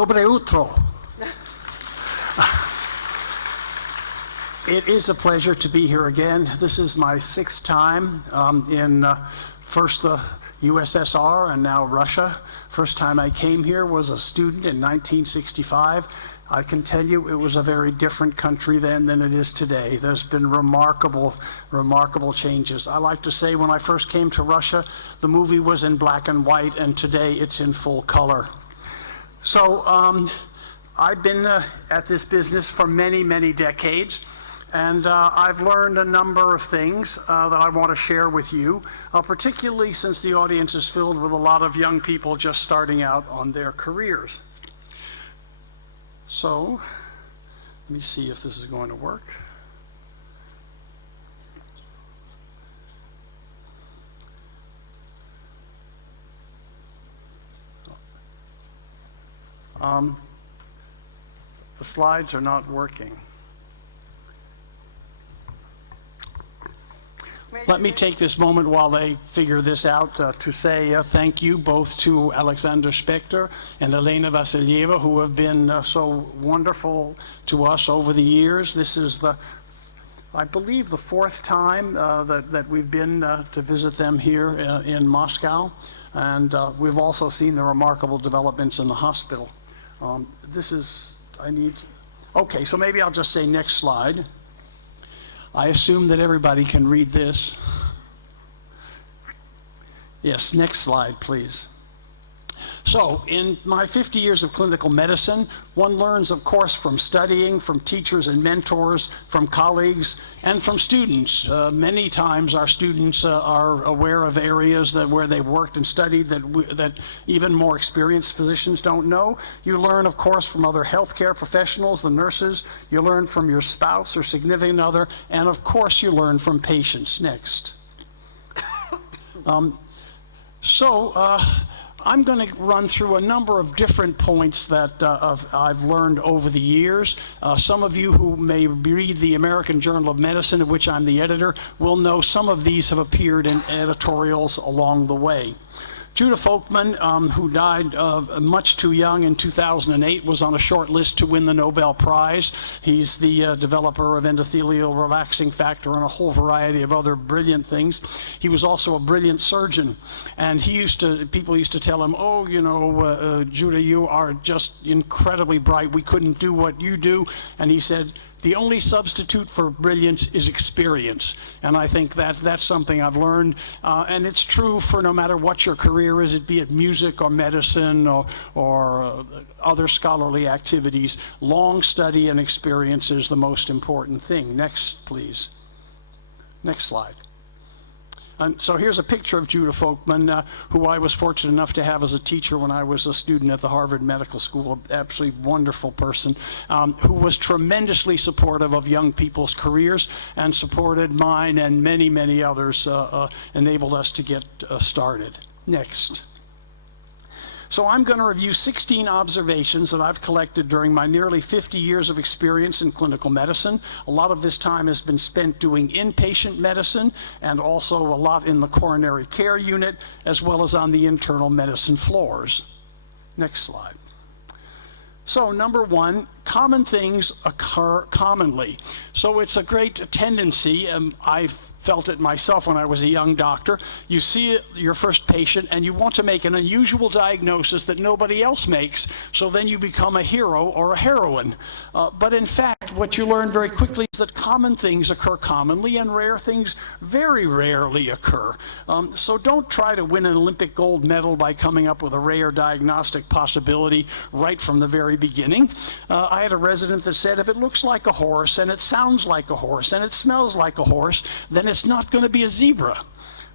Dobre utro. It is a pleasure to be here again. This is my 6th time in first the USSR and now Russia. First time I came here was a student in 1965. I can tell you it was a very different country then than it is today. There's been remarkable changes. I like to say when I first came to Russia, the movie was in black and white, and today it's in full color. So I've been at this business for many decades. And I've learned a number of things that I want to share with you, particularly since the audience is filled with a lot of young people just starting out on their careers. So, let me see if this is going to work. The slides are not working. Let me take this moment while they figure this out to say thank you both to Alexander Spector and Elena Vasilyeva, who have been so wonderful to us over the years. This is I believe the 4th time that we've been to visit them here in Moscow, and we've also seen the remarkable developments in the hospital. Okay, so maybe I'll just say next slide. I assume that everybody can read this. Yes, next slide, please. So, in my 50 years of clinical medicine, one learns, of course, from studying, from teachers and mentors, from colleagues, and from students. Many times our students are aware of areas where they've worked and studied that even more experienced physicians don't know. You learn, of course, from other healthcare professionals, the nurses. You learn from your spouse or significant other, and of course you learn from patients. Next. I'm going to run through a number of different points that I've learned over the years. Some of you who may read the American Journal of Medicine, of which I'm the editor, will know some of these have appeared in editorials along the way. Judah Folkman, who died much too young in 2008, was on a short list to win the Nobel Prize. He's the developer of endothelial relaxing factor and a whole variety of other brilliant things. He was also a brilliant surgeon, and people used to tell him, oh, you know, Judah, you are just incredibly bright. We couldn't do what you do. And he said, the only substitute for brilliance is experience. And I think that's something I've learned. And it's true for no matter what your career is, be it music or medicine or other scholarly activities, long study and experience is the most important thing. Next, please. Next slide. So here's a picture of Judah Folkman, who I was fortunate enough to have as a teacher when I was a student at the Harvard Medical School, an absolutely wonderful person, who was tremendously supportive of young people's careers and supported mine and many others, enabled us to get started. Next. So I'm going to review 16 observations that I've collected during my nearly 50 years of experience in clinical medicine. A lot of this time has been spent doing inpatient medicine and also a lot in the coronary care unit as well as on the internal medicine floors. Next slide. So number 1, common things occur commonly. So it's a great tendency, I felt it myself when I was a young doctor. You see your first patient and you want to make an unusual diagnosis that nobody else makes, so then you become a hero or a heroine. But in fact, what you learn very quickly is that common things occur commonly and rare things very rarely occur. So don't try to win an Olympic gold medal by coming up with a rare diagnostic possibility right from the very beginning. I had a resident that said, if it looks like a horse and it sounds like a horse and it smells like a horse, then it's not going to be a zebra.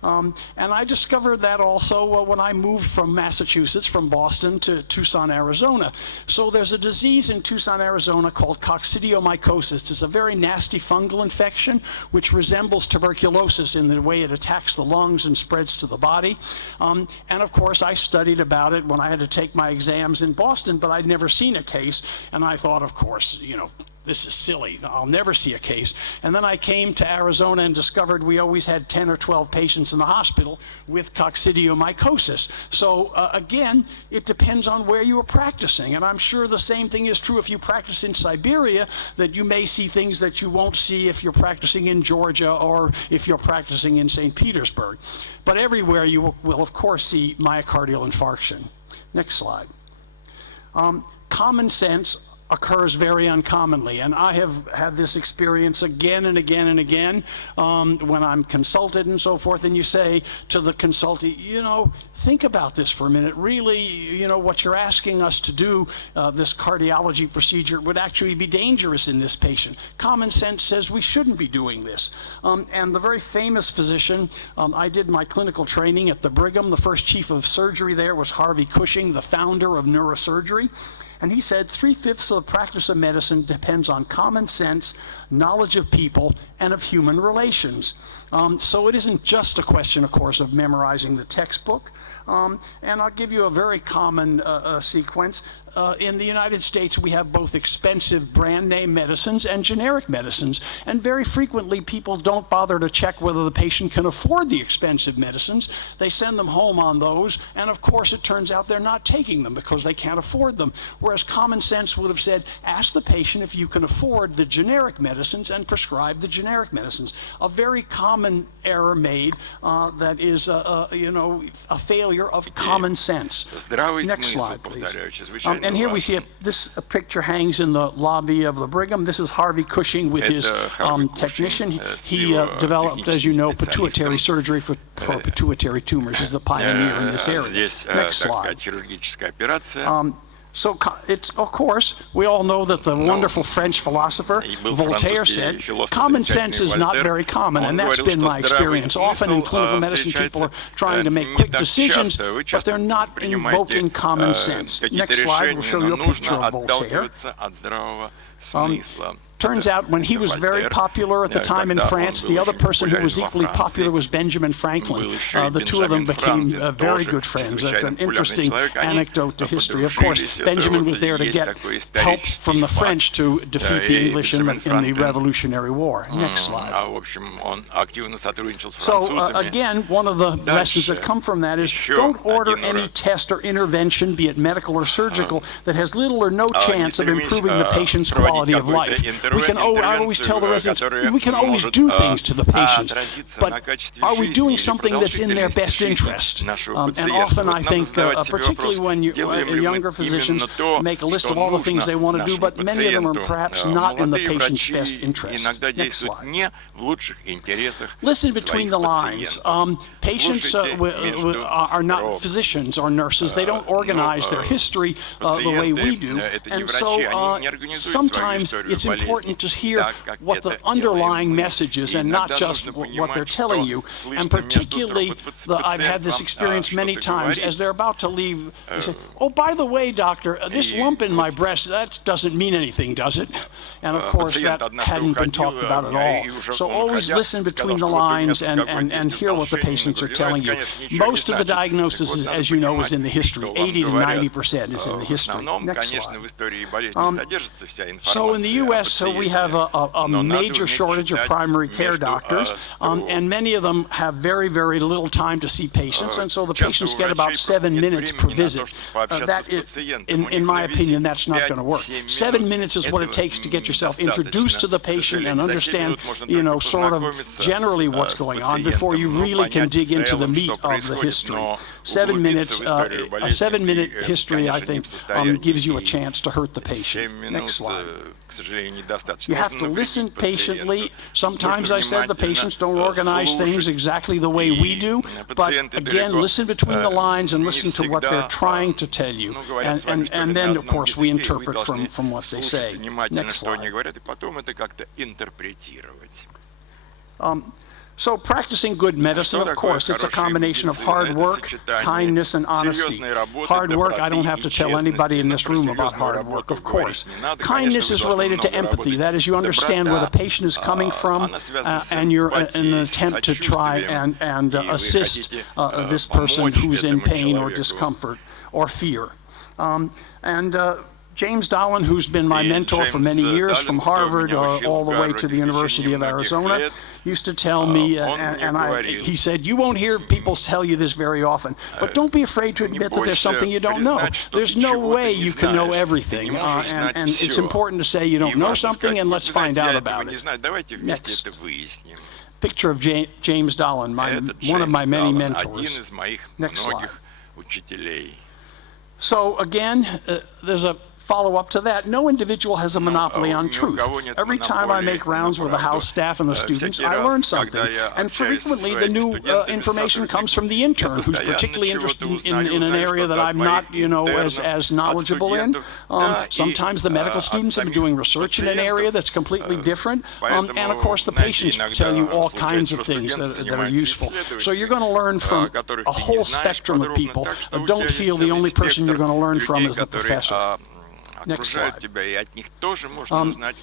And I discovered that also when I moved from Massachusetts, from Boston to Tucson, Arizona. So there's a disease in Tucson, Arizona called coccidiomycosis. It's a very nasty fungal infection which resembles tuberculosis in the way it attacks the lungs and spreads to the body. And of course, I studied about it when I had to take my exams in Boston, but I'd never seen a case. And I thought, of course, you know, this is silly, I'll never see a case. And then I came to Arizona and discovered we always had 10 or 12 patients in the hospital with coccidiomycosis. So again, it depends on where you are practicing. And I'm sure the same thing is true if you practice in Siberia, that you may see things that you won't see if you're practicing in Georgia or if you're practicing in St. Petersburg. But everywhere you will of course see myocardial infarction. Next slide. Common sense occurs very uncommonly, and I have had this experience again and again and again when I'm consulted and so forth, and you say to the consultee, you know, think about this for a minute. Really, you know, what you're asking us to do, this cardiology procedure, would actually be dangerous in this patient. Common sense says we shouldn't be doing this. And the very famous physician, I did my clinical training at the Brigham. The first chief of surgery there was Harvey Cushing, the founder of neurosurgery. And he said 3/5 of the practice of medicine depends on common sense, knowledge of people, and of human relations. So it isn't just a question, of course, of memorizing the textbook. And I'll give you a very common sequence. In the United States, we have both expensive brand name medicines and generic medicines. And very frequently, people don't bother to check whether the patient can afford the expensive medicines. They send them home on those. And of course, it turns out they're not taking them because they can't afford them. Whereas common sense would have said, ask the patient if you can afford the generic medicines and prescribe the generic medicines. A very common error made that is, you know, a failure of common sense. Next slide, please. And here we see this picture hangs in the lobby of the Brigham. This is Harvey Cushing with his technician. He developed, as you know, pituitary surgery for pituitary tumors. He's the pioneer in this area. Next slide. So it's, of course, we all know that the wonderful French philosopher Voltaire said, common sense is not very common, and that's been my experience. Often in clinical medicine, people are trying to make quick decisions, but they're not invoking common sense. Next slide will show you a picture of Voltaire. Turns out when he was very popular at the time in France, the other person who was equally popular was Benjamin Franklin. The two of them became very good friends. That's an interesting anecdote to history. Of course, Benjamin was there to get help from the French to defeat the English in the Revolutionary War. Next slide. So again, one of the lessons that come from that is don't order any test or intervention, be it medical or surgical, that has little or no chance of improving the patient's quality of life. We can, I always tell the residents, we can always do things to the patients, but are we doing something that's in their best interest? And often I think, particularly when younger physicians make a list of all the things they want to do, but many of them are perhaps not in the patient's best interest. Next slide. Listen between the lines. Patients are not physicians or nurses. They don't organize their history the way we do. And so sometimes it's important to hear what the underlying message is and not just what they're telling you. And particularly, I've had this experience many times as they're about to leave. They say, oh, by the way, doctor, this lump in my breast, that doesn't mean anything, does it? And of course, that hadn't been talked about at all. So always listen between the lines and hear what the patients are telling you. Most of the diagnosis, is, as you know, is in the history. 80 to 90% is in the history. Next slide. So in the U.S., we have a major shortage of primary care doctors, and many of them have very, very little time to see patients, and so the patients get about 7 minutes per visit. That is, in my opinion, that's not going to work. 7 minutes is what it takes to get yourself introduced to the patient and understand, you know, sort of generally what's going on before you really can dig into the meat of the history. 7 minutes, a 7-minute history, I think, gives you a chance to hurt the patient. Next slide. You have to listen patiently. Sometimes I said the patients don't organize things exactly the way we do, but again, listen between the lines and listen to what they're trying to tell you. And then, of course, we interpret from what they say. Next slide. So practicing good medicine, of course, it's a combination of hard work, kindness, and honesty. Hard work, I don't have to tell anybody in this room about hard work, of course. Kindness is related to empathy. That is, you understand where the patient is coming from, and you're in an attempt to try and assist this person who's in pain or discomfort or fear. James Dolan, who's been my mentor for many years, from Harvard all the way to the University of Arizona, used to tell me, he said, you won't hear people tell you this very often, but don't be afraid to admit that there's something you don't know. There's no way you can know everything, and it's important to say you don't know something, and let's find out about it. Next. Picture of James Dolan, one of my many mentors. Next slide. So again, there's a follow-up to that. No individual has a monopoly on truth. Every time I make rounds with the house staff and the students, I learn something. And frequently the new information comes from the intern, who's particularly interested in an area that I'm not, as knowledgeable in. Sometimes the medical students have been doing research in an area that's completely different. And of course the patients tell you all kinds of things that are useful. So you're going to learn from a whole spectrum of people. Don't feel the only person you're going to learn from is the professor. Next slide.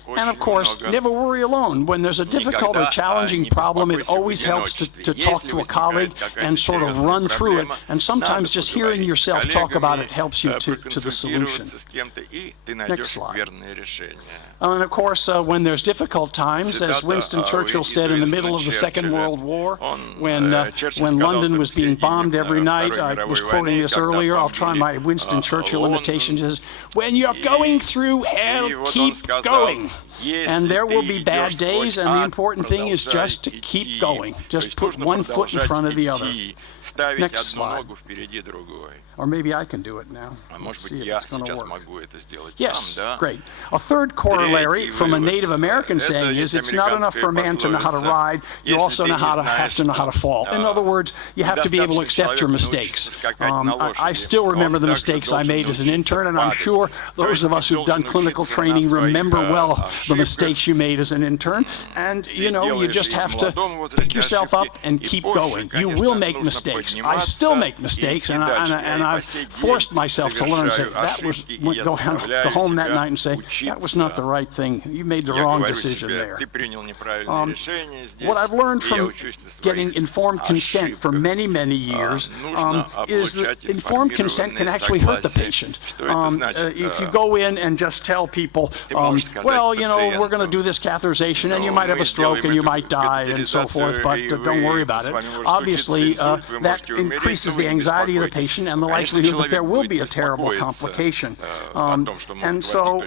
And of course, never worry alone. When there's a difficult or challenging problem, it always helps to talk to a colleague and sort of run through it. And sometimes just hearing yourself talk about it helps you to the solution. Next slide. And of course, when there's difficult times, as Winston Churchill said in the middle of the Second World War, when London was being bombed every night, I was quoting this earlier, I'll try my Winston Churchill imitation, just, when you're going through hell, keep going. And there will be bad days, and the important thing is just to keep going. Just put one foot in front of the other. Next slide. Or maybe I can do it now. Let's see if it's going to work. Yes, great. A third corollary from a Native American saying is, it's not enough for a man to know how to ride, you also have to know how to fall. In other words, you have to be able to accept your mistakes. I still remember the mistakes I made as an intern, and I'm sure those of us who've done clinical training remember well the mistakes you made as an intern. And, you just have to pick yourself up and keep going. You will make mistakes. I still make mistakes, and I forced myself to learn, say, go home that night and say, that was not the right thing. You made the wrong decision there. What I've learned from getting informed consent for many, many years is that informed consent can actually hurt the patient. If you go in and just tell people, well, we're going to do this catheterization, and you might have a stroke, and you might die, and so forth, but don't worry about it. Obviously, that increases the anxiety of the patient and the likelihood that there will be a terrible complication. And so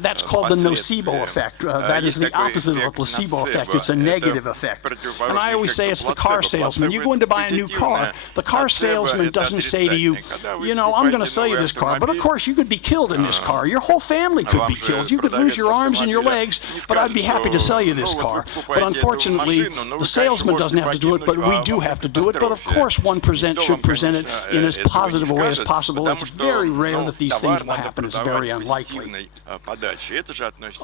that's called the nocebo effect. That is the opposite of a placebo effect. It's a negative effect. And I always say it's the car salesman. You go in to buy a new car. The car salesman doesn't say to you, I'm going to sell you this car, but of course you could be killed in this car. Your whole family could be killed. You could lose your arms and your legs, but I'd be happy to sell you this car. But unfortunately, the salesman doesn't have to do it, but we do have to do it. But of course, one should present it in as positive a way as possible. It's very rare that these things will happen. It's very unlikely.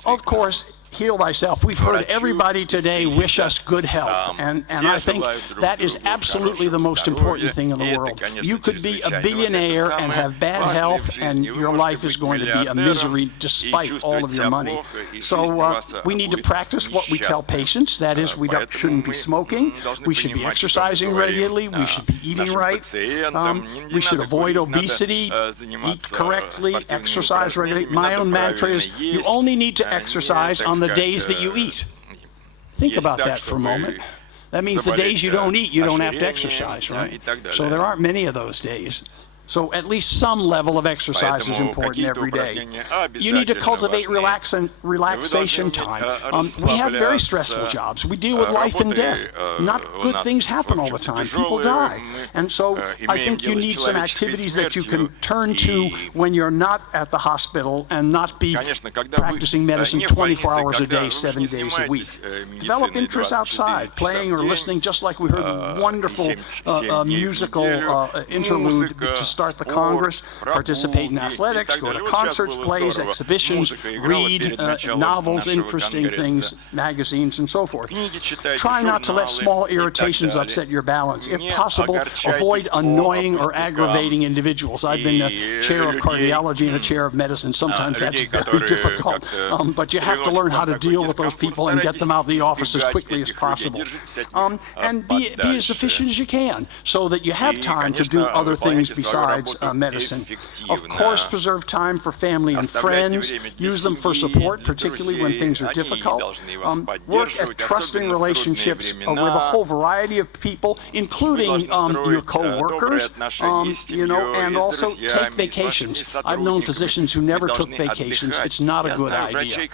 Of course, heal thyself. We've heard everybody today wish us good health, and I think that is absolutely the most important thing in the world. You could be a billionaire and have bad health, and your life is going to be a misery despite all of your money. So we need to practice what we tell patients. That is, we shouldn't be smoking. We should be exercising regularly. We should be eating right. We should avoid obesity, eat correctly, exercise regularly. My own mantra is, you only need to exercise on the days that you eat. Think about that for a moment. That means the days you don't eat, you don't have to exercise, right? So there aren't many of those days. So at least some level of exercise is important every day. You need to cultivate relaxation time. We have very stressful jobs. We deal with life and death. Not good things happen all the time. People die. And so I think you need some activities that you can turn to when you're not at the hospital and not be practicing medicine 24 hours a day, 7 days a week. Develop interests outside, playing or listening, just like we heard the wonderful musical interlude to start the Congress, participate in athletics, go to concerts, plays, exhibitions, read novels, interesting things, magazines, and so forth. Try not to let small irritations upset your balance. If possible, avoid annoying or aggravating individuals. I've been a chair of cardiology and a chair of medicine. Sometimes that's very difficult, but you have to learn how to deal with those people and get them out of the office as quickly as possible. And be as efficient as you can so that you have time to do other things besides besides medicine. Of course, preserve time for family and friends. Use them for support, particularly when things are difficult. Work at trusting relationships with a whole variety of people, including your co-workers, and also take vacations. I've known physicians who never took vacations. It's not a good idea.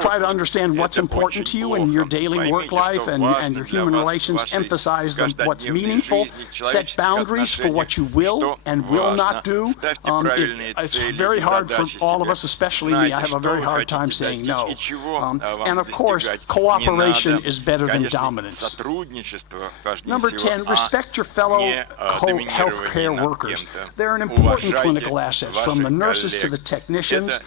Try to understand what's important to you in your daily work life and your human relations. Emphasize what's meaningful. Set boundaries for what you will and will not do. It's very hard for all of us, especially me. I have a very hard time saying no. And of course, cooperation is better than dominance. Number 10, respect your fellow healthcare workers. They're an important clinical asset, from the nurses to the technicians.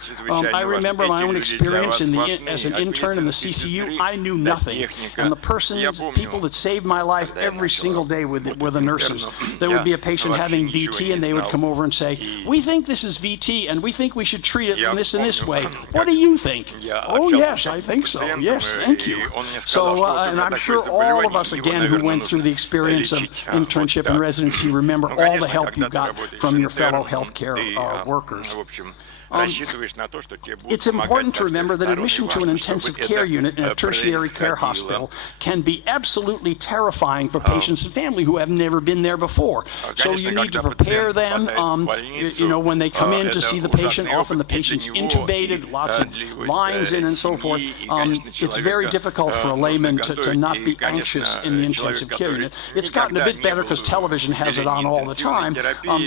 I remember my own experience as an intern in the CCU. I knew nothing, and the people that saved my life every single day were the nurses. There would be a patient having VT, and they would come over and say, "We think this is VT, and we think we should treat it in this way. What do you think?" "Oh yes, I think so. Yes, thank you." So, and I'm sure all of us, again, who went through the experience of internship and residency, remember all the help you got from your fellow healthcare workers. It's important to remember that admission to an intensive care unit in a tertiary care hospital can be absolutely terrifying for patients and family who have never been there before. So you need to prepare them, when they come in to see the patient. Often the patient's intubated, lots of lines in and so forth. It's very difficult for a layman to not be anxious in the intensive care unit. It's gotten a bit better because television has it on all the time,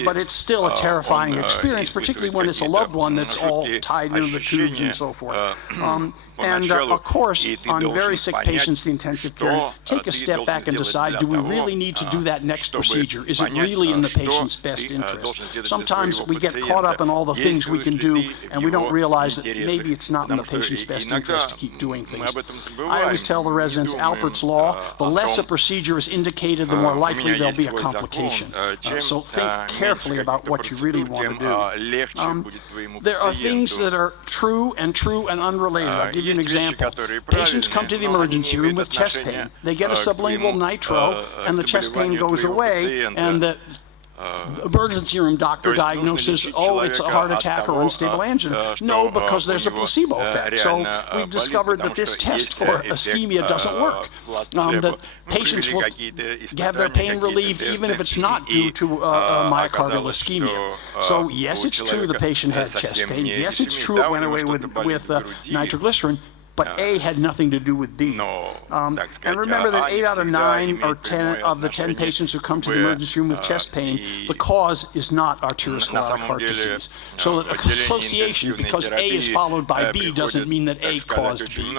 but it's still a terrifying experience, particularly when it's a loved one that's all tied into the tubes and so forth. And of course, on very sick patients, the intensive care, take a step back and decide, do we really need to do that next procedure? Is it really in the patient's best interest? Sometimes we get caught up in all the things we can do, and we don't realize that maybe it's not in the patient's best interest to keep doing things. I always tell the residents, Alpert's law, the less a procedure is indicated, the more likely there'll be a complication. So think carefully about what you really want to do. There are things that are true and unrelated. I'll give you an example. Patients come to the emergency room with chest pain. They get a sublingual nitro, and the chest pain goes away, and the emergency room doctor diagnoses, oh, it's a heart attack or unstable angina. No, because there's a placebo effect. So we've discovered that this test for ischemia doesn't work. That patients will have their pain relieved even if it's not due to myocardial ischemia. So yes, it's true the patient has chest pain. Yes, it's true it went away with nitroglycerin. But A had nothing to do with B. And remember that 8 out of 9 or 10 of the 10 patients who come to the emergency room with chest pain, the cause is not arteriosclerotic heart disease. So the association, because A is followed by B, doesn't mean that A caused B.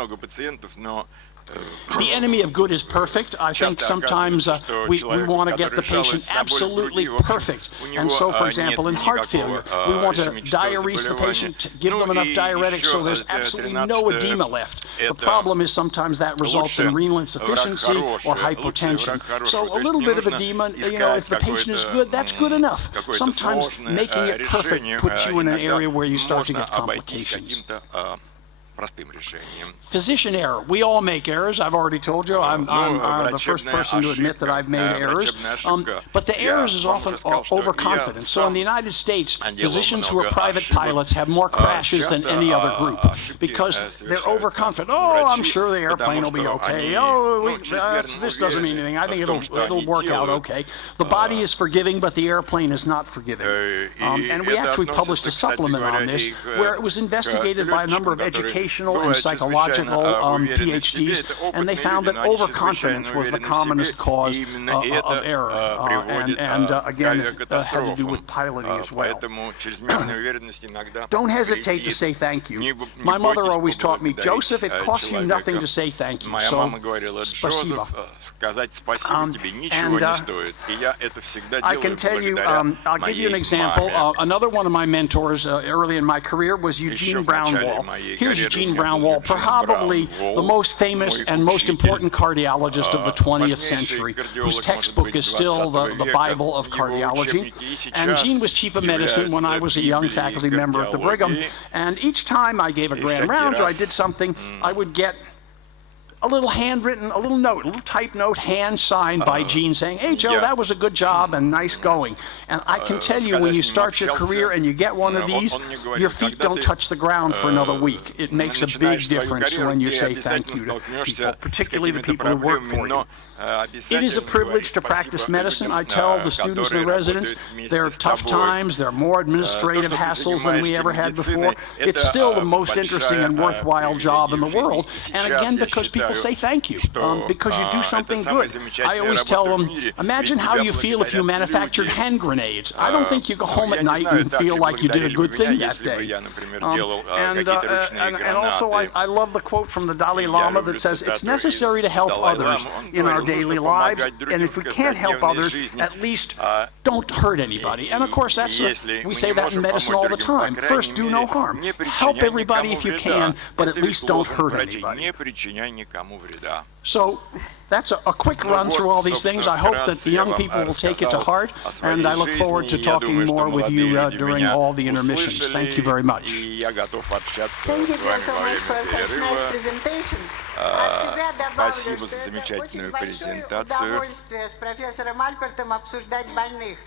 The enemy of good is perfect. I think sometimes we want to get the patient absolutely perfect. And so, for example, in heart failure, we want to diurese the patient, give them enough diuretics so there's absolutely no edema left. The problem is sometimes that results in renal insufficiency or hypotension. So a little bit of edema, if the patient is good, that's good enough. Sometimes making it perfect puts you in an area where you start to get complications. Physician error. We all make errors. I've already told you. I'm the first person to admit that I've made errors. But the errors is often overconfidence. So in the United States, physicians who are private pilots have more crashes than any other group because they're overconfident. Oh, I'm sure the airplane will be okay. Oh, this doesn't mean anything. I think it'll work out okay. The body is forgiving, but the airplane is not forgiving. And we actually published a supplement on this where it was investigated by a number of educational and psychological PhDs, and they found that overconfidence was the commonest cause of error. And again, it had to do with piloting as well. Don't hesitate to say thank you. My mother always taught me, Joseph, it costs you nothing to say thank you. So, спасибо. I can tell you, I'll give you an example. Another one of my mentors early in my career was Eugene Brownwall. Here's Eugene Brownwall, probably the most famous and most important cardiologist of the 20th century, whose textbook is still the Bible of cardiology. And Gene was chief of medicine when I was a young faculty member at the Brigham. And each time I gave a grand rounds or I did something, I would get a little handwritten, a little note, a little typed note, hand signed by Gene saying, "Hey, Joe, that was a good job and nice going." And I can tell you, when you start your career and you get one of these, your feet don't touch the ground for another week. It makes a big difference when you say thank you to people, particularly the people who work for you. It is a privilege to practice medicine. I tell the students and the residents, there are tough times, there are more administrative hassles than we ever had before. It's still the most interesting and worthwhile job in the world. And again, because people say thank you, because you do something good. I always tell them, imagine how you feel if you manufactured hand grenades. I don't think you go home at night and feel like you did a good thing that day. And also, I love the quote from the Dalai Lama that says, it's necessary to help others in our daily lives, and if we can't help others, at least don't hurt anybody. And of course, we say that in medicine all the time. First, do no harm. Help everybody if you can, but at least don't hurt anybody. So that's a quick run through all these things. I hope that the young people will take it to heart, and I look forward to talking more with you during all the intermissions. Thank you very much. Thank you so much for such nice presentation. Спасибо за замечательную презентацию. Удовольствие с профессором Альпертом обсуждать больных.